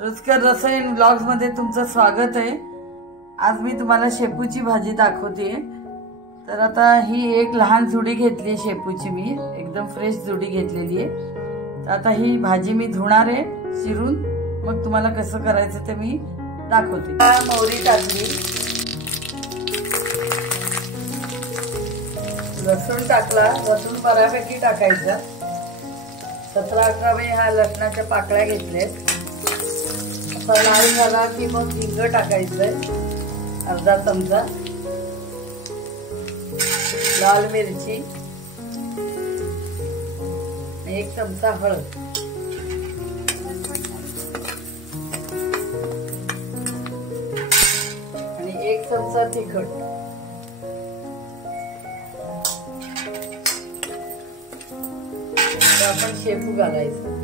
रुचकर रसोई ब्लॉग्स मध्ये तुमचं स्वागत आहे। आज मी तुम्हाला शेपूची भाजी दाखवते। तर आता ही एक लहान जुडी घेतली शेपूची, मी एकदम फ्रेश जुडी घेतलेली आहे। तर आता ही भाजी मी धुणार आहे चिरून, मग तुम्हाला कसं करायचं ते मी दाखवते। मोहरी टाकली, लसूण टाकला, लसूण बऱ्यापैकी टाकायचा। 17-18 मी ह्या लसणाच्या पाकळ्या घेतल्यात। लाल झाला की मग हिंग टाकायचंय, अर्धा चमचा, लाल मिरची, 1 चमचा हळद, आणि 1 चमचा तिखट। आपण शेपू घालायचं।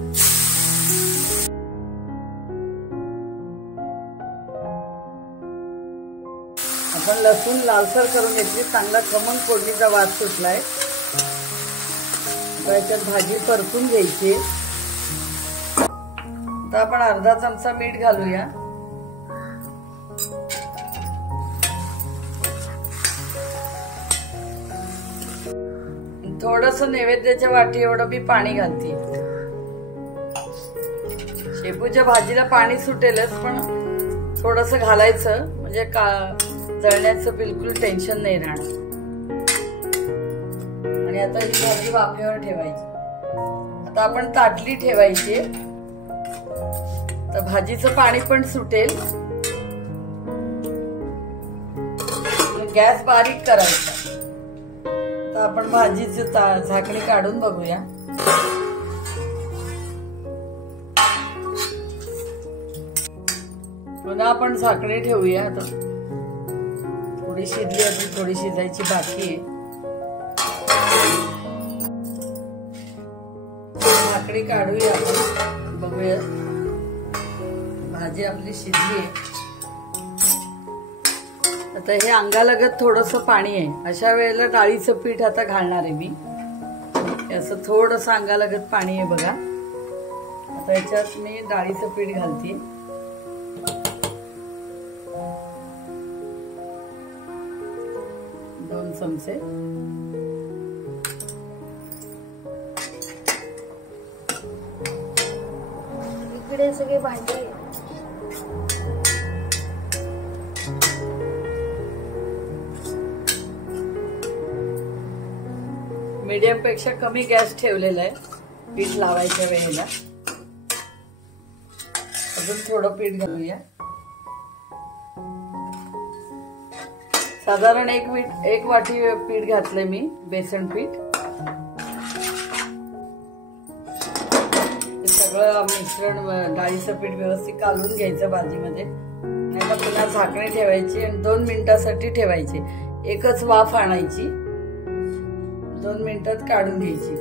आपण लसूण लालसर करून घेतली, चांगला खमंग फोडणीचा वास सुटलाय। त्याच्यात भाजी परतून घ्यायची। आता आपण अर्धा चमचा मीठ घालूया। थोडस नैवेद्याच्या वाटी एवढं मी पाणी घालते। शेपूच्या भाजीला पाणी सुटेलच, पण थोडस घालायचं म्हणजे जळण्याचं बिलकुल टेन्शन नाही राहणार। आणि आता ही भाजी वाफेवर ठेवायची। आता आपण ताटली ठेवायची, तर भाजीचं पाणी पण सुटेल। गॅस बारीक करायचा। तर आपण भाजीची झाकणी काढून बघूया। पुन्हा आपण झाकणी ठेवूया। आता थोडी शिजली, अजून थोडी शिजायची बाकी आहे। झाकणी काढूया, आपण बघूया। भाजी आपली शिजली आहे। आता हे अंगालगत थोडस पाणी आहे, अशा वेळेला डाळीचं पीठ आता घालणार आहे मी। असं थोडस अंगालगत पाणी आहे बघा। आता याच्यात मी डाळीचं पीठ घालते। दोन चमचे। इकडे सगळे भांडे मीडियम पेक्षा कमी गॅस ठेवलेला आहे पीठ लावायच्या वेळेला। अजून थोडं पीठ घालूया। साधारण एक वाटी पीठ घातलंय मी, बेसन पीठ। सगळं मिश्रण डाळीचं पीठ व्यवस्थित कालवून घ्यायचं भाजीमध्ये। आणि मग पुन्हा झाकणी ठेवायची आणि 2 मिनिटासाठी ठेवायची। एकच वाफ आणायची, 2 मिनिटात काढून घ्यायची।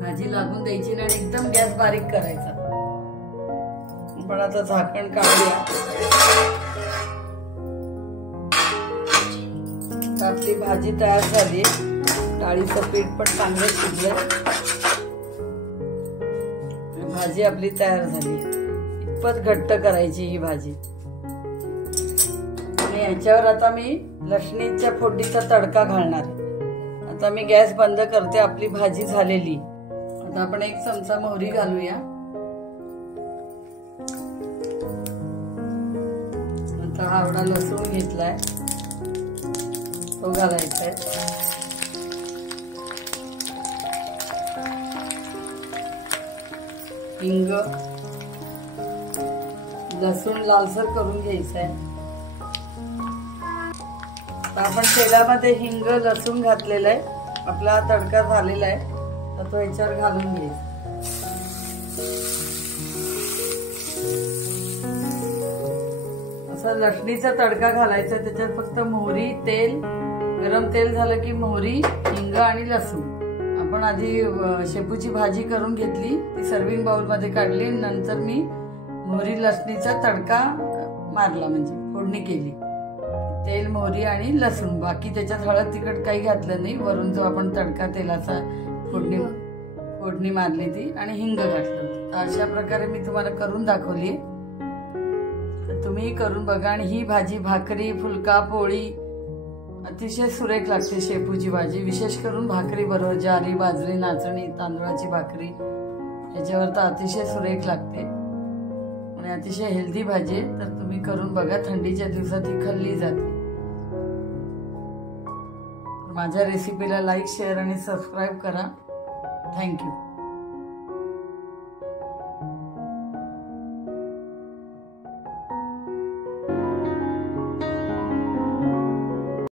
भाजी लागून द्यायची आणि एकदम गॅस बारीक करायचा। पण आता झाकण काढूया। आपली भाजी तयार झाली। डाळीचं पीठ पण चांगलं शिजलं। भाजी आपली तयार झाली। इतपत घट्ट करायची ही भाजी। आणि याच्यावर आता मी लसणीच्या फोडणीचा तडका घालणार। आता मी गॅस बंद करते, आपली भाजी झालेली। आता आपण 1 चमचा मोहरी घालूया। आता हा एवढा लसूण घेतलाय, तो घालायचा आहे। हिंग, लसूण लालसर करून घ्यायचं आहे। आपण तेलामध्ये हिंग लसूण घातलेला आहे, आपला तडका झालेला आहे। तर तो याच्यावर घालून घ्यायचा। असं लसणीचा तडका घालायचा। त्याच्यात फक्त मोहरी, तेल, गरम तेल झालं की मोहरी, हिंग आणि लसूण। आपण आधी शेपूची भाजी करून घेतली, ती सर्विंग बाउल मध्ये काढली। नंतर मी मोहरी लसणीचा तडका मारला, म्हणजे फोडणी केली। तेल, मोहरी आणि लसूण, बाकी त्याच्यात हळद तिखट काही घातलं नाही। वरून जो आपण तडका तेलाचा फोडणी मारली ती, आणि हिंग घातलं। तर अशा प्रकारे मी तुम्हाला करून दाखवली। तुम्ही करून बघा. आणि ही भाजी भाकरी, फुलका, पोळी अतिशय सुरेख लागते. शेपूची भाजी विशेष करून भाकरी बरोबर, ज्वारी, बाजरी, नाचणी, तांदूळाची भाकरी याच्यावर तर अतिशय सुरेख लागते आणि अतिशय हेल्दी भाजी आहे. तर तुम्ही करून बघा, थंडीच्या दिवसात ही खाल्ली जाते. माझ्या रेसिपीला लाईक, शेअर आणि सबस्क्राईब करा. थँक्यू.